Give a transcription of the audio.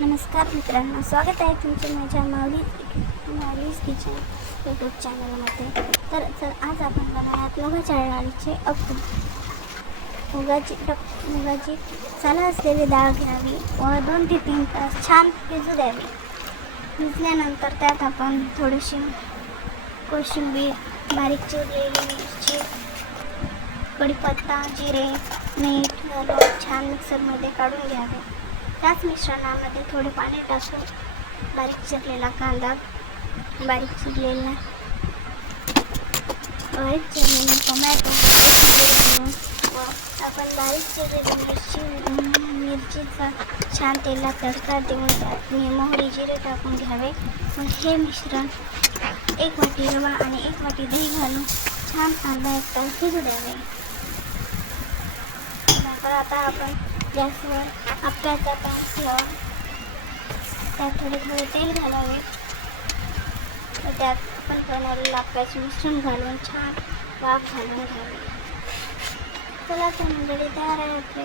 नमस्कार मित्रांनो, स्वागत आहे तुमचे माझ्या माऊलीज किचन यूट्यूब चॅनलमध्ये. तर आज आपण बनवणार मुगाच्या डाळीचे अप्पे. मुगाची सालं असलेली डाळ घ्यावी व 2 ते 3 तास छान भिजू द्यावी. भिजल्यानंतर त्यात आपण थोडीशी कोशिंबीर, बारीक चिरलेली मिरची, कढीपत्ता, जिरे, मीठ घालून छान मिक्सरमध्ये काढून घ्यावे. त्याच मिश्रणामध्ये थोडे पाणी टाकून बारीक चिरलेला कांदा, बारीक चिरलेले टोमॅटो घालून व आपण बारीक चिरलेली मिरचीचा छान तेलात तडका देऊन त्यात मोहरी, जिरे टाकून घ्यावे. मग हे मिश्रण 1 वाटी रवा आणि 1 वाटी दही घालून छान अर्धा 1 तास भिजू द्यावे. नंतर आता आपण गॅसवर आप्याचा पॅन ठेवा. त्यात थोडे तेल घालावे व त्यात आपण बनवलेलं आप्याचे मिश्रण घालून छान वाफ घालून घ्यावे. चला तर मंडळी, तयार आहे आपले